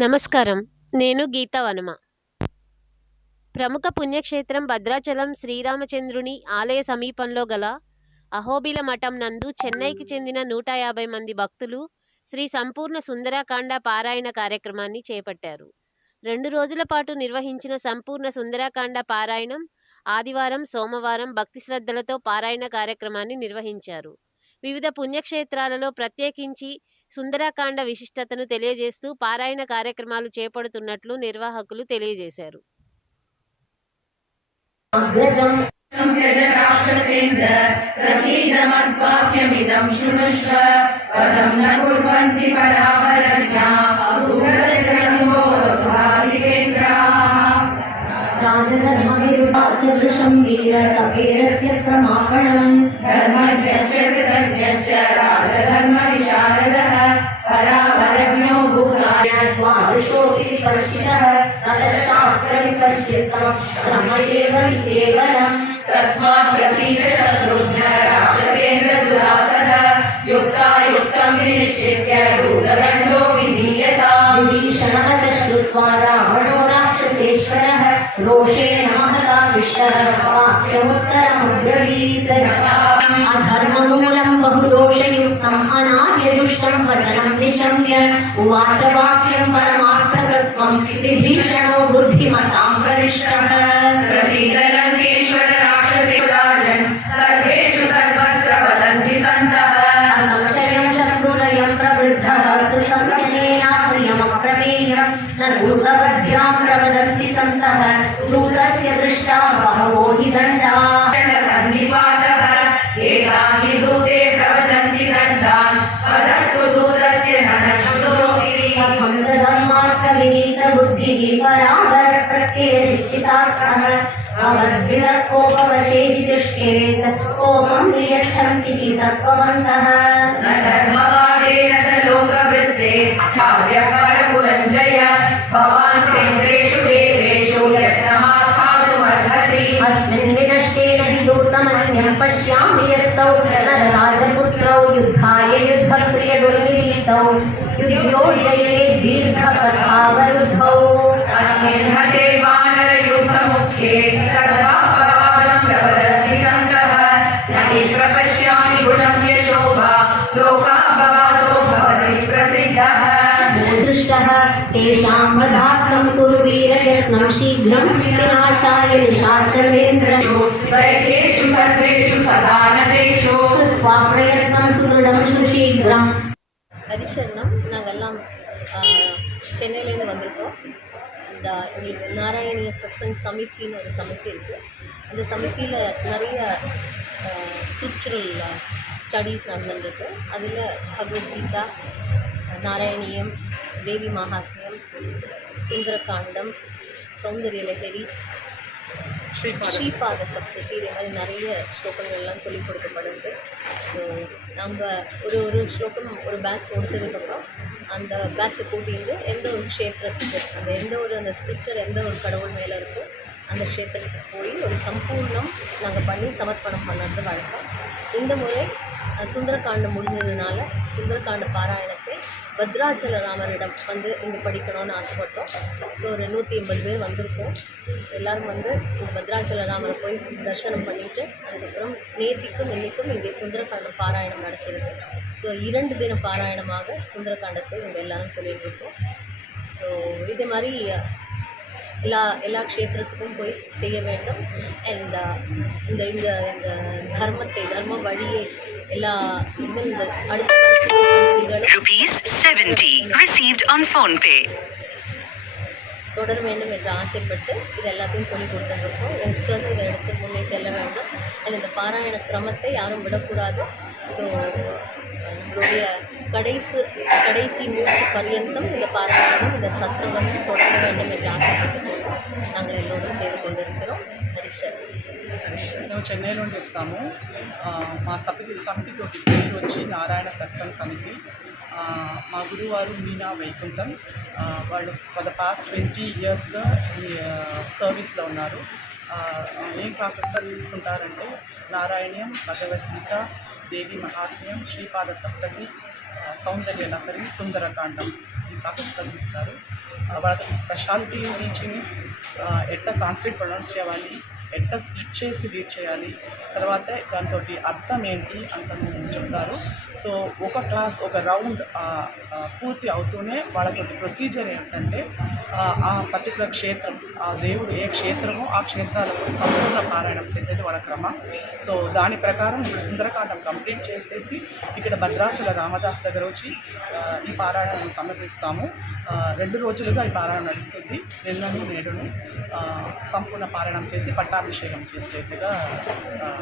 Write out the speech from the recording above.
నమస్కారం. నేను గీతా వనమ. ప్రముఖ పుణ్యక్షేత్రం భద్రాచలం శ్రీరామచంద్రుని ఆలయ సమీపంలో గల అహోబిల మఠం నందు చెన్నైకి చెందిన నూట యాభై మంది భక్తులు శ్రీ సంపూర్ణ సుందరాకాండ పారాయణ కార్యక్రమాన్ని చేపట్టారు. రెండు రోజుల పాటు నిర్వహించిన సంపూర్ణ సుందరాకాండ పారాయణం ఆదివారం సోమవారం భక్తి శ్రద్ధలతో పారాయణ కార్యక్రమాన్ని నిర్వహించారు. వివిధ పుణ్యక్షేత్రాలలో ప్రత్యేకించి సుందరకాండ విశిష్టతను తెలియజేస్తూ పారాయణ కార్యక్రమాలు చేపడుతున్నట్లు నిర్వాహకులు తెలియజేశారు. పరావరణ్యా राजधर्मविरुपास्य दृशं वीरकबीरस्य प्रमापणम् धर्मज्ञस्य कृतज्ञस्य राजधर्मविशारदः परावरम्यो भूतान्यत्वा ऋषोऽपि पश्यतः ततः शास्त्रविपश्यतम् श्रमदेव हि केवलम् तस्मात् प्रसीद शत्रुघ्न राक्षसेन्द्र दुरासद युक्तायुक्तं विनिश्चित्य रोषेणाहताविष्टरवाक्यमुत्तरमुद्रवीत अधर्ममूलम् बहुदोषयुक्तम् अनार्यजुष्टम् वचनम् निशम्य। उवाच वाक्यम् परमार्थतत्त्वम् विभीषणो बुद्धिमताम् करिष्ठः प्रसीद प्रियमप्रमेयं प्रवदन्ति सन्तः दूतस्य दृष्टा बहवो हि दण्डाः। सन्निपातः एतानि दूते प्रवदन्ति दण्डान्। वदस्तु दूतस्य धर्मार्थविनीतबुद्धिः परावरप्रत्ययनिश्चितार्थः भवद्विदकोपवशे हि तिष्ठेत् कोपं नियच्छन्ति हि सत्त्ववन्तः न धर्मवादेन भवान् सेन्द्रेषु देवेषु यत्नमास्थातुमर्हति अस्मिन् विनष्टेन हि दूतमन्यं पश्यामि युद्धाय युद्धप्रियदुर्निमीतौ युद्धो जये दीर्घपथावरुद्धौ दृष्टः तेषां वधार्थं कुरु वीरयत्नं शीघ्रं विनाशाय निशाचलेन्द्र दैत्येषु सर्वेषु सदा नतेषु कृत्वा प्रयत्नं सुदृढं सुशीघ्रम् ஹரிசரணம் நாங்கெல்லாம் சென்னையிலேருந்து வந்திருக்கோம் இந்த எங்களுக்கு நாராயணிய சத்சங் சமிதின்னு ஒரு சமிதி இருக்குது அந்த சமிதியில் நிறைய ஸ்கிரிப்சுரல் ஸ்டடீஸ் நடந்துருக்கு அதில் பகவத்கீதா நாராயணியம் தேவி மகாத்மியம் சுந்தரகாண்டம் சௌந்தரிய லஹரி ஸ்ரீபாத சப்ததி இதே மாதிரி நிறைய ஸ்லோகங்கள்லாம் சொல்லி கொடுக்கப்படுது. ஸோ நம்ம ஒரு ஒரு ஸ்லோகம் ஒரு பேட்ச் முடிச்சதுக்கப்புறம் அந்த பேட்சை கூட்டிட்டு எந்த ஒரு க்ஷேத்திரத்துக்கு அந்த எந்த ஒரு அந்த ஸ்கிரிப்சர் எந்த ஒரு கடவுள் மேலே இருக்கோ அந்த க்ஷேத்திரத்துக்கு போய் ஒரு சம்பூர்ணம் நாங்கள் பண்ணி சமர்ப்பணம் பண்ணுறது வழக்கம். இந்த முறை சுந்தரகாண்டம் முடிஞ்சதுனால சுந்தரகாண்ட பாராயணத்தை பத்ராச்சல ராமரிடம் வந்து இங்கே படிக்கணும்னு ஆசைப்பட்டோம். ஸோ ஒரு நூற்றி எண்பது பேர் வந்திருக்கோம். ஸோ எல்லோரும் வந்து இந்த பத்ராச்சல ராமரை போய் தரிசனம் பண்ணிவிட்டு அதுக்கப்புறம் நேத்திக்கும் இன்னைக்கும் இங்கே சுந்தரகாண்டம் பாராயணம் நடக்கிறது ஸோ இரண்டு தின பாராயணமாக சுந்தரகாண்டத்தை இங்கே எல்லோரும் சொல்லிகிட்டு இருக்கோம். ஸோ இதே மாதிரி எல்லா எல்லா க்ஷேத்திரத்துக்கும் போய் செய்ய வேண்டும். அண்ட் இந்த இந்த இந்த தர்மத்தை தர்ம வழியை எல்லா இந்த அடுத்த சந்ததிகளும் Rupees 70 received on PhonePe. தொடர வேண்டும் என்று ஆசைப்பட்டு இது எல்லாத்தையும் சொல்லி கொடுத்துருக்கோம் யங்ஸ்டர்ஸ் இதை எடுத்து முன்னே செல்ல வேண்டும். அண்ட் இந்த பாராயண கிரமத்தை யாரும் விடக்கூடாது. ஸோ நம்மளுடைய கடைசி கடைசி மூச்சு பர்யந்தம் இந்த பாராயணமும் இந்த சத்சங்கமும் தொடர வேண்டும் என்று మేము చెన్నై నుండి వస్తాము. మా సమితి సమితితో పేరు వచ్చి నారాయణ సత్సంగ్ సమితి. మా గురువారు మీనా వైకుంఠం. వాళ్ళు ఫర్ ద పాస్ట్ ట్వంటీ ఇయర్స్గా ఈ సర్వీస్లో ఉన్నారు. ఏం ప్రాసెస్గా తీసుకుంటారంటే నారాయణీయం భగవద్గీత దేవి మహాత్మ్యం శ్రీపాద సప్తకి సౌందర్య లహరి సుందరకాండం ఈ ప్రాసెస్ కలిగిస్తారు ఆ, వాళ్ళకి స్పెషాలిటీ టీచింగ్ ఇస్ ఎట్లా సాంస్క్రిట్ ప్రొనౌన్స్ చేయాలి ఎట్లా స్పీచ్ చేసి రీడ్ చేయాలి? తర్వాత దాంతో అర్థం ఏంటి? అంత చెప్తారు. సో ఒక క్లాస్ ఒక రౌండ్ పూర్తి అవుతూనే వాళ్ళతో ప్రొసీజర్ ఏంటంటే ఆ పర్టికులర్ క్షేత్రం ఆ దేవుడు ఏ క్షేత్రమో ఆ క్షేత్రాలకు సంపూర్ణ పారాయణం చేసేది వాళ్ళ క్రమ. సో దాని ప్రకారం ఇప్పుడు సుందరకాండం కంప్లీట్ చేసేసి ఇక్కడ భద్రాచల రామదాస్ దగ్గర వచ్చి ఈ పారాయణం సమర్పిస్తాము. రెండు రోజులుగా ఈ పారాయణం నడుస్తుంది. నిన్నను నేడును సంపూర్ణ పారాయణం చేసి పట్టాభిషేకం చేసేట్టుగా